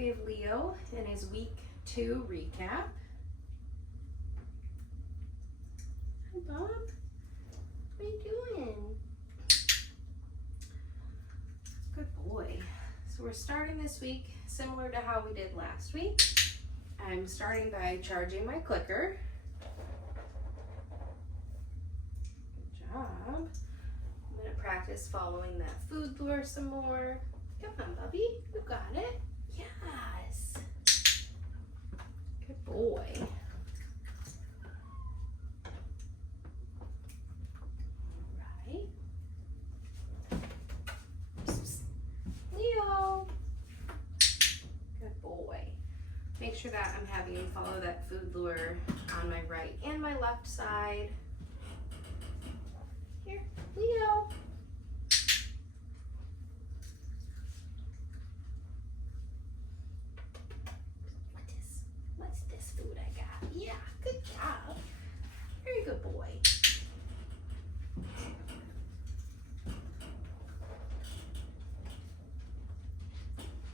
we have Leo in his week 2 recap. Hi, Bob. What are you doing? Good boy. So we're starting this week similar to how we did last week. I'm starting by charging my clicker. Good job. I'm going to practice following that food lure some more. Come on, Bubby. You got it. Yes. Good boy. Right. Leo. Good boy. Make sure that I'm having you follow that food lure on my right and my left side. Here, Leo. What's this food I got? Yeah, good job. Very good boy.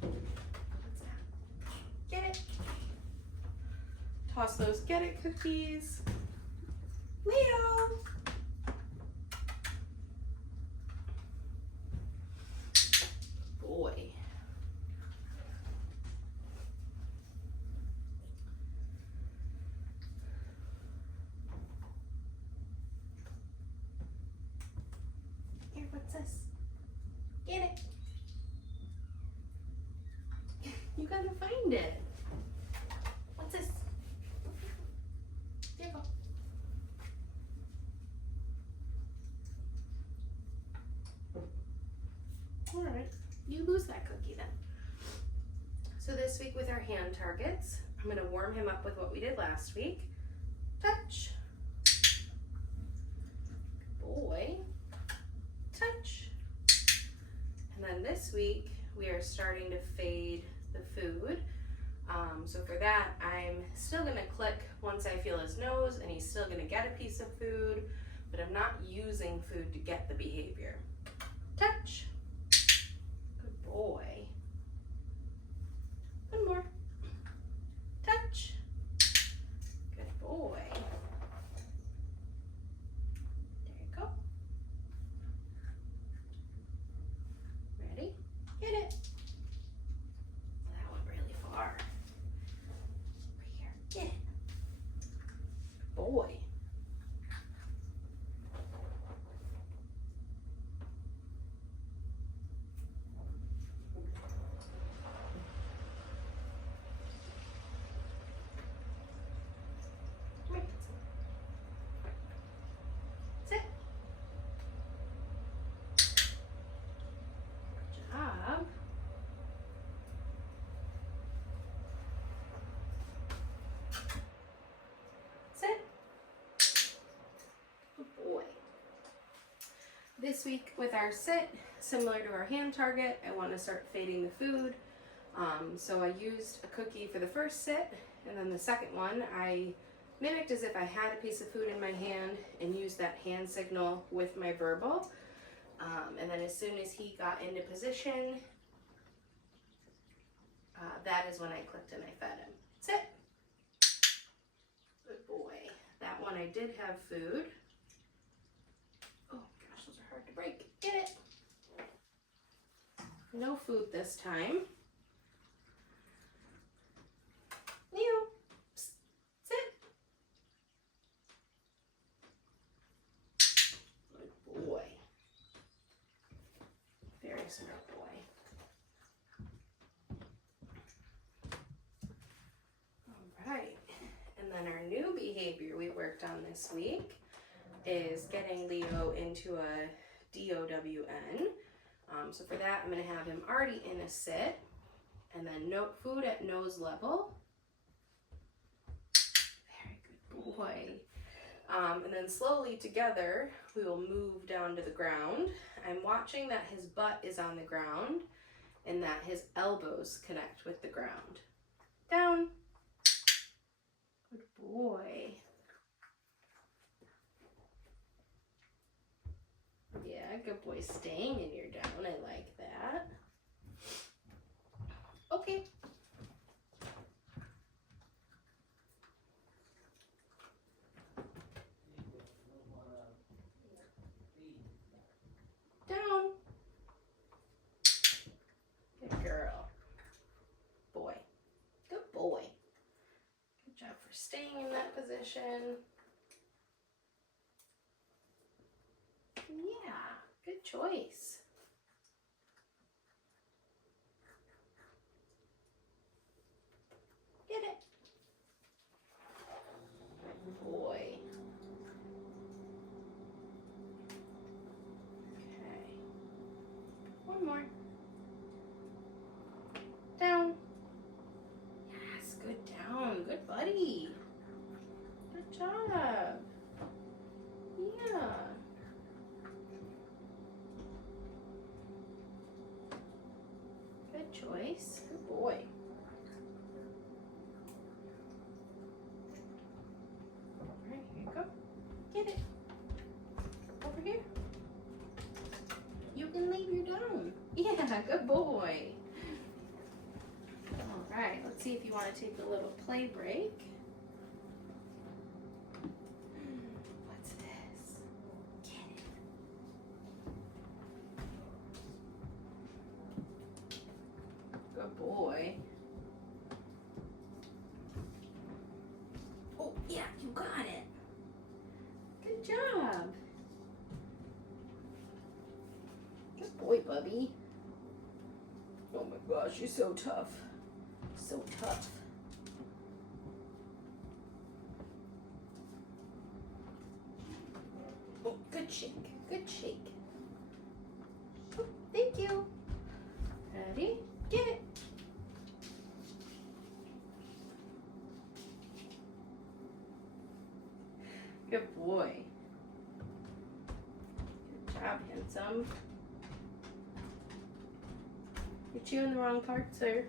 What's that? Get it. Toss those get it cookies. Leo. Boy. Here, what's this? Get it. You gotta find it. What's this? There you go. All right, you lose that cookie then. So this week with our hand targets, I'm gonna warm him up with what we did last week. Touch. Good boy. Touch. And then this week, we are starting to fade the food. So for that, I'm still gonna click once I feel his nose, and he's still gonna get a piece of food, but I'm not using food to get the behavior. Touch. Good boy. One more. Touch. Good boy. There you go. Ready? Hit it. That went really far. Over here. Get it. Boy. Come here. Sit. Good job. Sit. Good boy. This week with our sit, similar to our hand target, I want to start fading the food. So I used a cookie for the first sit, and then the second one I mimicked as if I had a piece of food in my hand and used that hand signal with my verbal. And then as soon as he got into position, that is when I clicked and I fed him. Sit. Good boy. That one I did have food. Oh gosh, those are hard to break. Get it. No food this time. Leo, psst, sit. Good boy. Very smart boy. All right. And then our new behavior we worked on this week is getting Leo into a DOWN. So for that, I'm going to have him already in a sit, and then food at nose level. Very good boy. And then slowly together, we will move down to the ground. I'm watching that his butt is on the ground and that his elbows connect with the ground. Down. Good boy. Yeah, good boy, staying in your down. I like that. Okay, for staying in that position. Yeah, good choice. Get it. Good boy. Okay. One more. Down. Yes, good down. Good buddy. Good job. Yeah. Good choice. Good boy. Alright, here you go. Get it. Over here. You can leave your down. Yeah, good boy. Alright, let's see if you want to take a little play break. What's this? Get it. Good boy. Oh, yeah, you got it. Good job. Good boy, Bubby. Oh my gosh, you're so tough. So tough. Oh, good shake. Good shake. Oh, thank you. Ready? Get it. Good boy. Good job, handsome. You're chewing the wrong part, sir.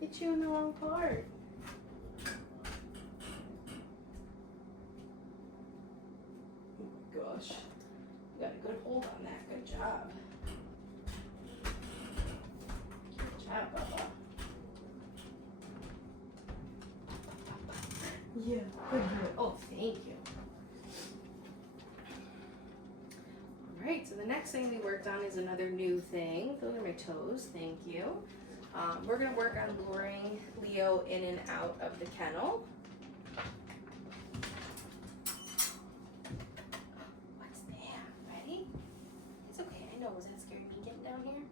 You're chewing the wrong part. Oh my gosh. You got a good hold on that. Good job. Good job, Bubba. Yeah, good. Oh, thank you. Alright, so the next thing we worked on is another new thing. Those are my toes, thank you. We're going to work on luring Leo in and out of the kennel. What's that? Ready? It's okay, I know. Was that scary me getting down here?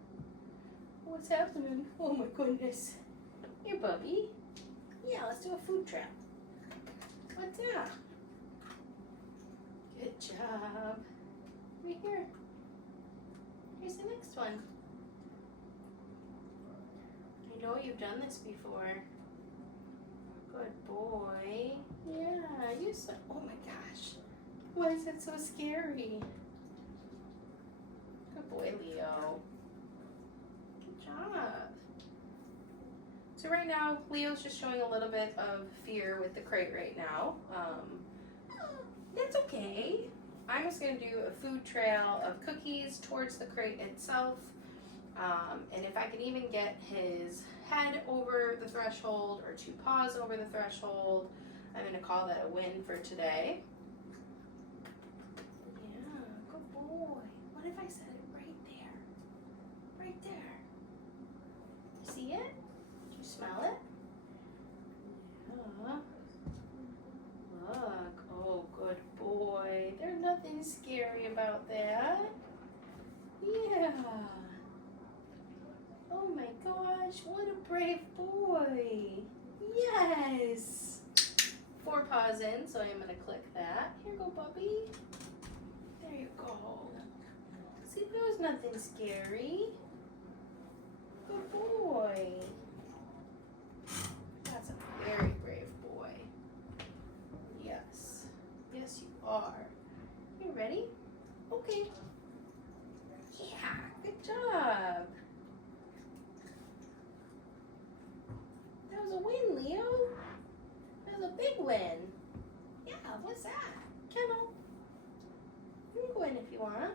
What's happening? Oh my goodness. Here, Bubby. Yeah, let's do a food trap. What's that? Good job. Right here. Here's the next one. I know you've done this before. Good boy. Yeah, you so. Oh my gosh. Why is it so scary? Good boy, Leo. Good job. So right now, Leo's just showing a little bit of fear with the crate right now. That's okay. I'm just going to do a food trail of cookies towards the crate itself. And if I can even get his head over the threshold or 2 paws over the threshold, I'm going to call that a win for today. Yeah, good boy. What if I set it right there? Right there. You see it? Did you smell it? Yeah. Look. Oh, good boy. There's nothing scary about that. Yeah. Oh my gosh, what a brave boy. Yes. 4 paws in, so I'm going to click that. Here you go, Bubby. There you go. See, there was nothing scary. Good boy. That's a very brave boy. Yes. Yes, you are. You ready? Okay. Yeah, good job. That was a win, Leo. That was a big win. Yeah, what's that? Kennel. You can go in if you want.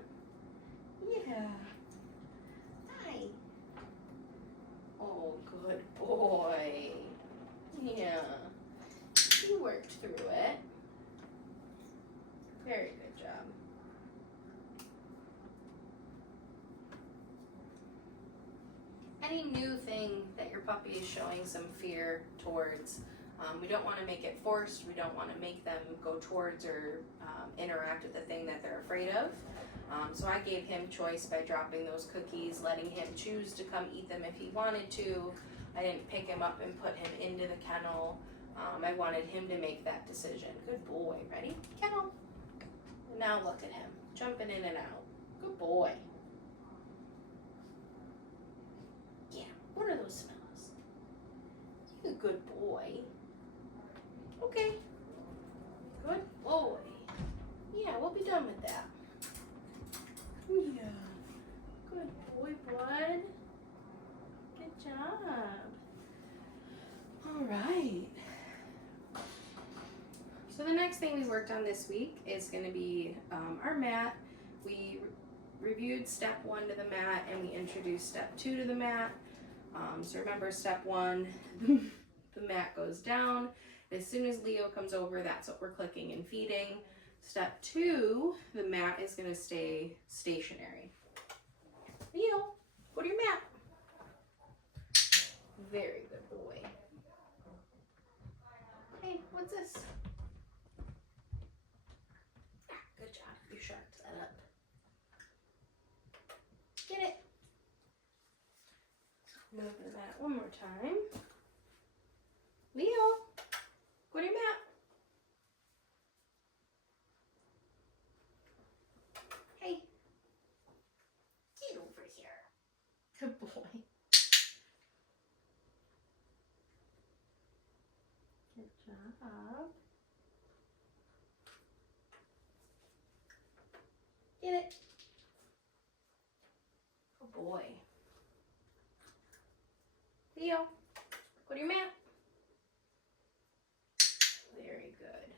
Yeah. Hi. Oh, good boy. Yeah. You worked through it. Very good job. Any new thing that your puppy is showing some fear towards, We don't want to make it forced. We don't want to make them go towards or interact with the thing that they're afraid of. So I gave him choice by dropping those cookies, letting him choose to come eat them if he wanted to. I didn't pick him up and put him into the kennel. I wanted him to make that decision. Good boy. Ready? Kennel. And now look at him, jumping in and out. Good boy. Yeah, what are those smells? You a good boy. Okay. Good boy. Yeah, we'll be done with that. Yeah. Good boy, bud. Good job. All right. So the next thing we worked on this week is going to be our mat. We reviewed step 1 to the mat and we introduced step 2 to the mat. So remember step 1, the mat goes down. As soon as Leo comes over, that's what we're clicking and feeding. Step 2, the mat is going to stay stationary. Leo, go to your mat. Very good boy. Hey, what's this? Ah, good job. You sharped that up. Get it. Move the mat one more time. Leo, go to your mat. Hey, get over here. Good boy. Good job. Get it. Good boy. Leo, go to your mat. Very good.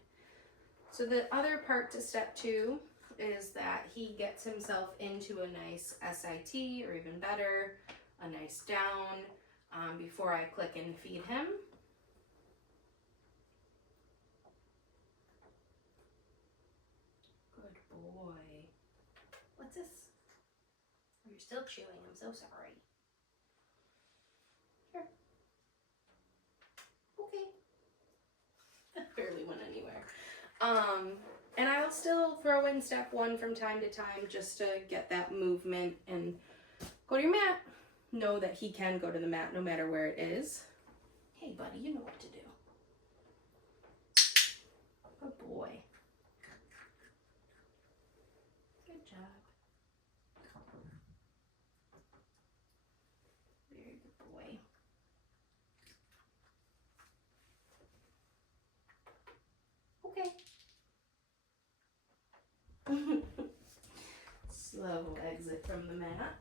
So the other part to step 2 is that he gets himself into a nice SIT, or even better, a nice down, before I click and feed him. Good boy. What's this? You're still chewing. I'm so sorry. Here. Okay. That barely went anywhere. And I'll still throw in step 1 from time to time just to get that movement and go to your mat. Know that he can go to the mat no matter where it is. Hey, buddy, you know what to do. Good boy. Good job. Very good boy. Okay. Slow exit from the mat.